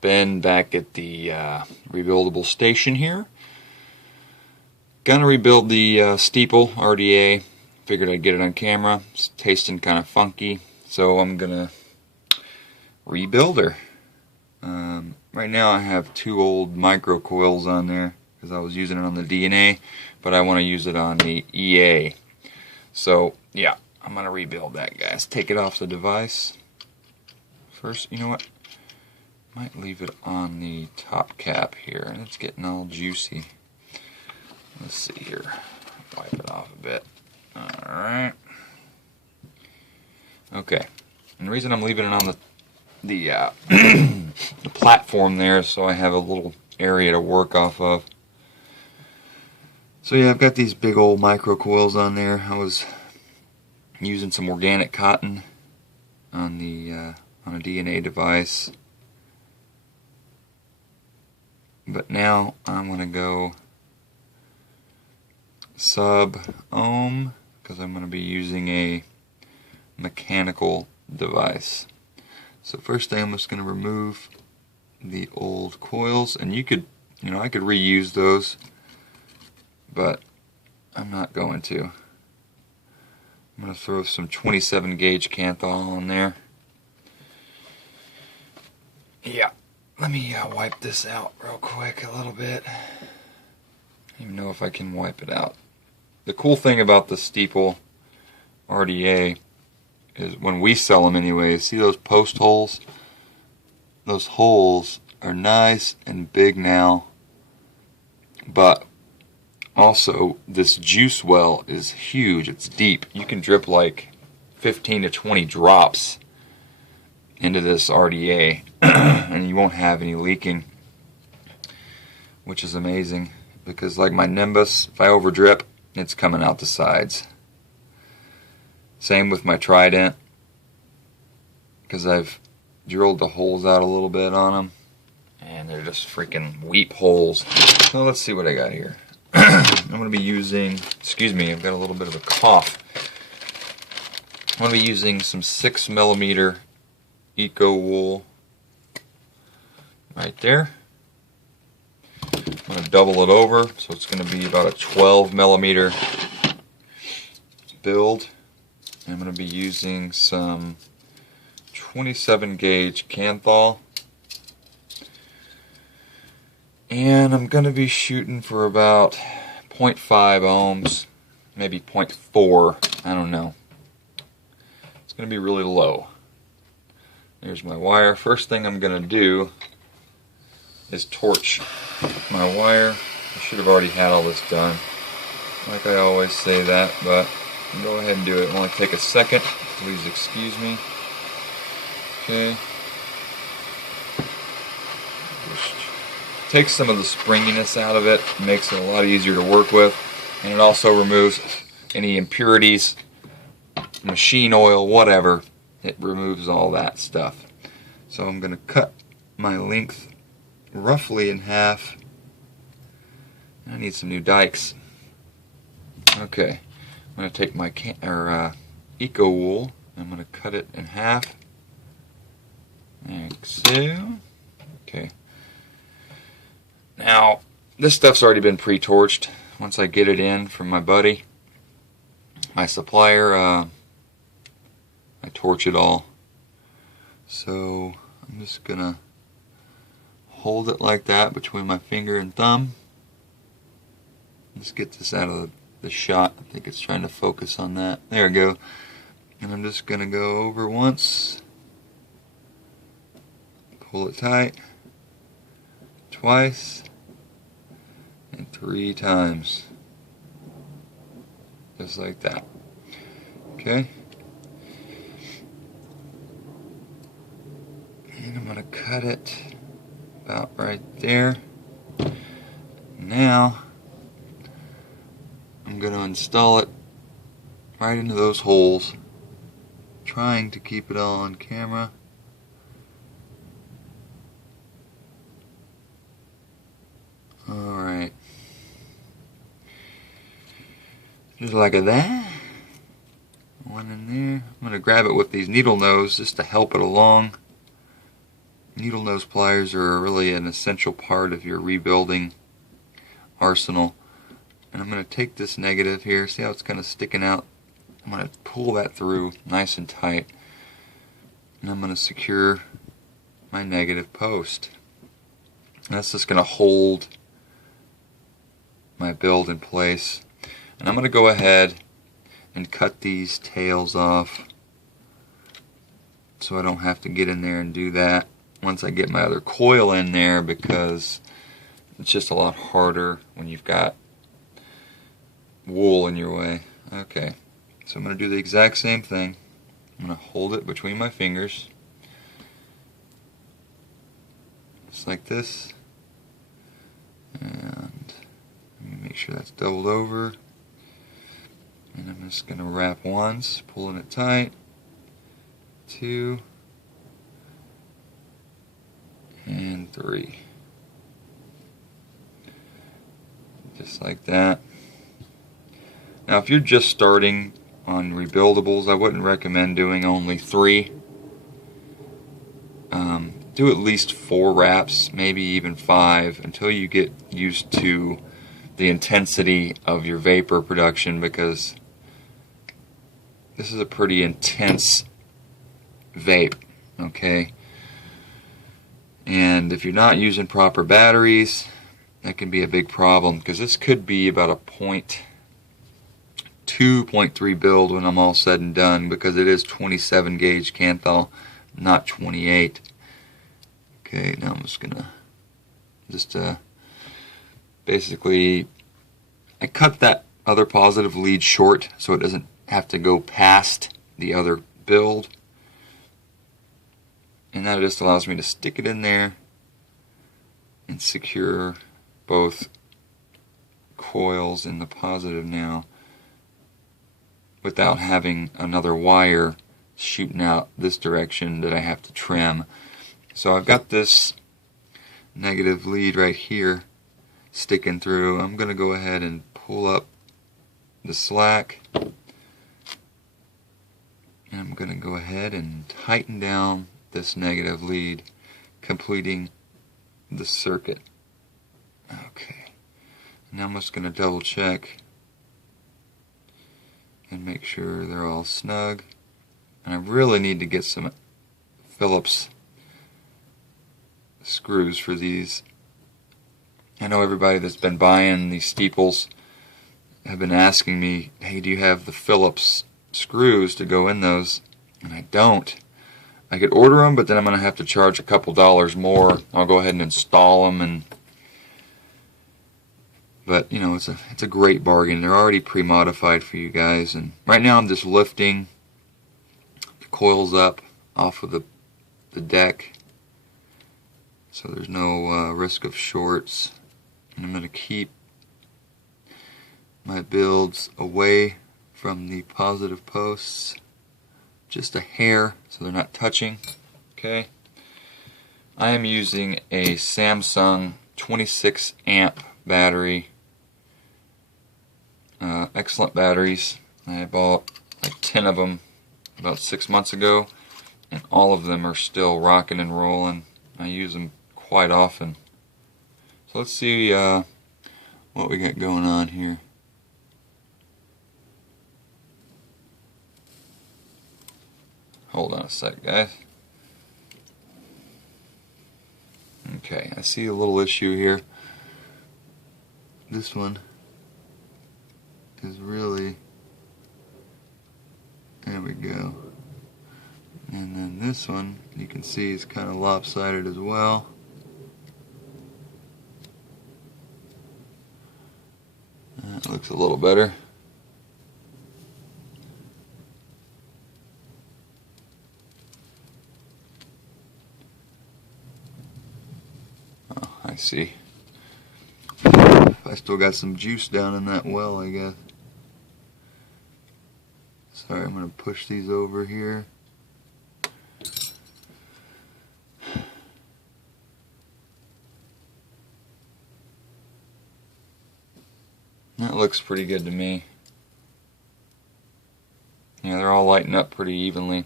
Ben back at the rebuildable station here. Gonna rebuild the Steeple RDA. Figured I'd get it on camera. It's tasting kind of funky, so I'm gonna rebuild her. Right now I have two old micro coils on there because I was using it on the DNA, but I want to use it on the EA. So yeah, I'm gonna rebuild that, guys. Take it off the device. First, you know what? Might leave it on the top cap here, and it's getting all juicy. Let's see here. Wipe it off a bit. Alright. Okay. And the reason I'm leaving it on the platform there is so I have a little area to work off of. So yeah, I've got these big old micro coils on there. I was using some organic cotton on a DNA device. But now I'm going to go sub-ohm because I'm going to be using a mechanical device. So first thing, I'm just going to remove the old coils, and I could reuse those, but I'm not going to. I'm going to throw some 27 gauge Kanthal on there. Yeah. Let me wipe this out real quick a little bit. I don't even know if I can wipe it out. The cool thing about the Steeple RDA is when we sell them anyways, see those post holes? Those holes are nice and big now, but also this juice well is huge. It's deep. You can drip like 15 to 20 drops into this RDA and you won't have any leaking, which is amazing, because like my Nimbus, if I over drip, it's coming out the sides. Same with my Trident, because I've drilled the holes out a little bit on them and they're just freaking weep holes. So let's see what I got here. I'm going to be using, excuse me, I've got a little bit of a cough. I'm going to be using some 6mm Eco wool right there. I'm going to double it over, so it's going to be about a 12mm build. I'm going to be using some 27 gauge Kanthal, and I'm going to be shooting for about 0.5 ohms, maybe 0.4, I don't know. It's going to be really low. There's my wire. First thing I'm going to do is torch my wire. I should have already had all this done, like I always say that, but I'll go ahead and do it. It'll only take a second. Please excuse me. Okay. Just takes some of the springiness out of it, makes it a lot easier to work with, and it also removes any impurities, machine oil, whatever. It removes all that stuff. So I'm going to cut my length roughly in half. I need some new dikes. Okay, I'm going to take my Eco wool. I'm going to cut it in half. Like so. Okay. Now, this stuff's already been pre-torched. Once I get it in from my buddy, my supplier, I torch it all. So I'm just gonna hold it like that between my finger and thumb. Let's get this out of the shot. I think it's trying to focus on that. There we go. And I'm just gonna go over once, pull it tight, twice, and 3 times. Just like that. Okay. And I'm going to cut it about right there. Now I'm going to install it right into those holes, trying to keep it all on camera. Alright. Just like that. One in there. I'm going to grab it with these needle nose just to help it along. needle nose pliers are really an essential part of your rebuilding arsenal. And I'm going to take this negative here, see how it's kind of sticking out? I'm going to pull that through nice and tight, and I'm going to secure my negative post. And that's just going to hold my build in place. And I'm going to go ahead and cut these tails off so I don't have to get in there and do that once I get my other coil in there, because it's just a lot harder when you've got wool in your way. Okay, so I'm going to do the exact same thing. I'm going to hold it between my fingers, just like this, and let me make sure that's doubled over, and I'm just going to wrap once, pulling it tight, 2, and 3, just like that. Now if you're just starting on rebuildables, I wouldn't recommend doing only 3. Do at least 4 wraps, maybe even 5, until you get used to the intensity of your vapor production, because this is a pretty intense vape, okay? And if you're not using proper batteries, that can be a big problem, because this could be about a 0.2, 0.3 build when I'm all said and done, because it is 27 gauge Canthal, not 28. Okay, now I'm just gonna basically, I cut that other positive lead short so it doesn't have to go past the other build, and that just allows me to stick it in there and secure both coils in the positive now without having another wire shooting out this direction that I have to trim. So I've got this negative lead right here sticking through. I'm going to go ahead and pull up the slack, and I'm going to go ahead and tighten down this negative lead, completing the circuit. Okay, now I'm just going to double check and make sure they're all snug. And I really need to get some Phillips screws for these. I know everybody that's been buying these Steeples have been asking me, hey, do you have the Phillips screws to go in those? And I don't. I could order them, but then I'm going to have to charge a couple dollars more. I'll go ahead and install them, but you know, it's a great bargain. They're already pre-modified for you guys, and right now I'm just lifting the coils up off of the deck, so there's no risk of shorts. And I'm going to keep my builds away from the positive posts, just a hair, so they're not touching. Okay, I am using a Samsung 26 amp battery. Excellent batteries. I bought like 10 of them about 6 months ago, and all of them are still rocking and rolling. I use them quite often. So let's see what we got going on here. Hold on a sec, guys. Okay, I see a little issue here. This one is really, there we go. And then this one, you can see, is kind of lopsided as well. That looks a little better. Oh, I see. I still got some juice down in that well, I guess. Sorry, I'm going to push these over here. That looks pretty good to me. Yeah, they're all lighting up pretty evenly.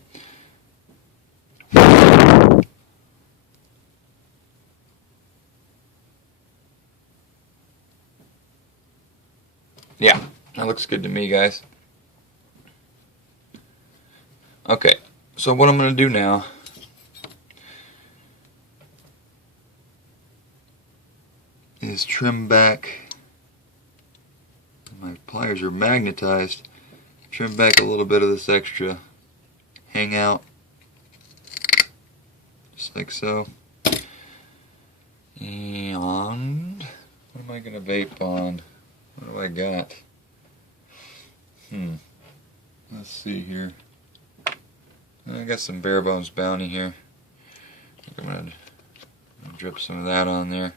Yeah, that looks good to me, guys. Okay, so what I'm going to do now is trim back. My pliers are magnetized. Trim back a little bit of this extra hangout, just like so. And what am I going to vape on? What do I got? Let's see here. I got some Bare Bones Bounty here. I'm going to drip some of that on there.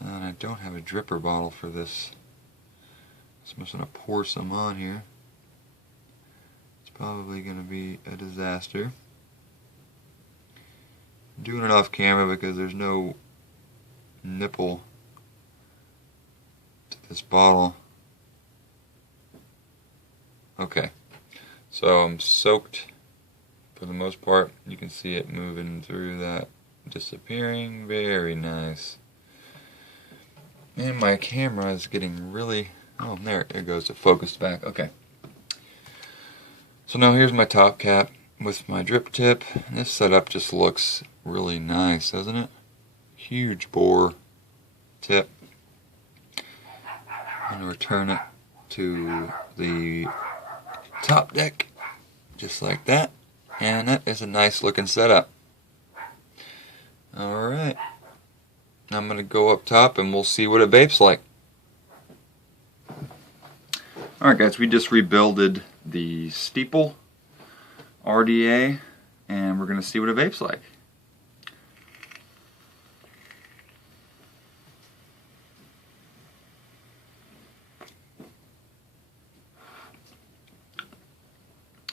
And I don't have a dripper bottle for this. So I'm just going to pour some on here. It's probably going to be a disaster. I'm doing it off camera because there's no nipple to this bottle. Okay, so I'm soaked for the most part. You can see it moving through that, disappearing. Very nice. And my camera is getting really... Oh, there it goes. It focused back. Okay. So now here's my top cap with my drip tip. This setup just looks really nice, doesn't it? Huge bore tip. I'm going to return it to the top deck, just like that. And that is a nice looking setup. Alright. I'm going to go up top and we'll see what it vapes like. Alright guys, we just rebuilded the Steeple RDA and we're going to see what it vapes like.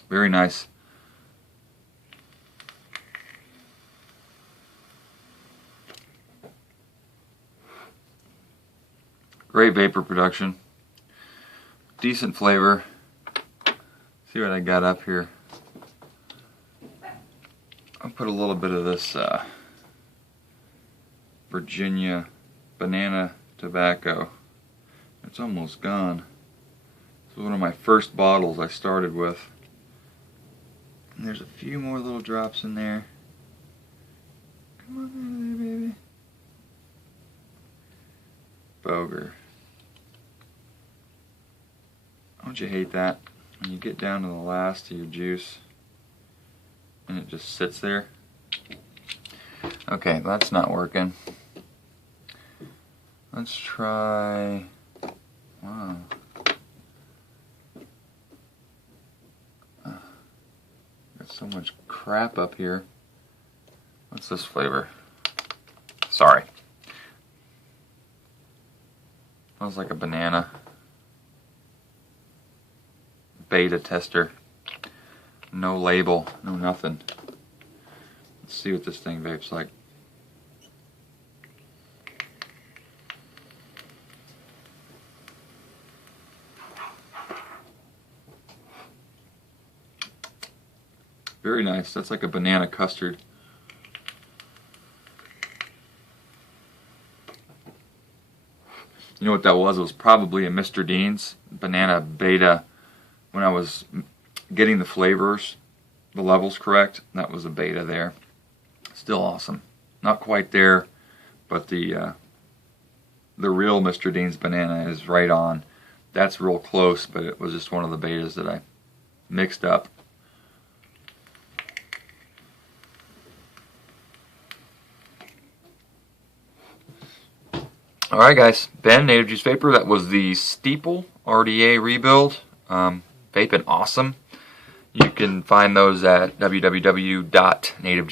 Very nice. Great vapor production. Decent flavor. See what I got up here. I'll put a little bit of this Virginia banana tobacco. It's almost gone. This was one of my first bottles I started with. And there's a few more little drops in there. Come on, baby. Boger. Don't you hate that? When you get down to the last of your juice and it just sits there. Okay, that's not working. Let's try... Wow. Got so much crap up here. What's this flavor? Sorry. Smells like a banana. Beta tester. No label, no nothing. Let's see what this thing vapes like. Very nice. That's like a banana custard. You know what that was? It was probably a Mr. Dean's banana beta. When I was getting the flavors, the levels correct, that was a beta there. Still awesome. Not quite there, but the real Mr. Dean's banana is right on. That's real close, but it was just one of the betas that I mixed up. Alright guys, Ben, Native Juice Vapor, that was the Steeple RDA rebuild. Vaping awesome. You can find those at www.nativejuice.com.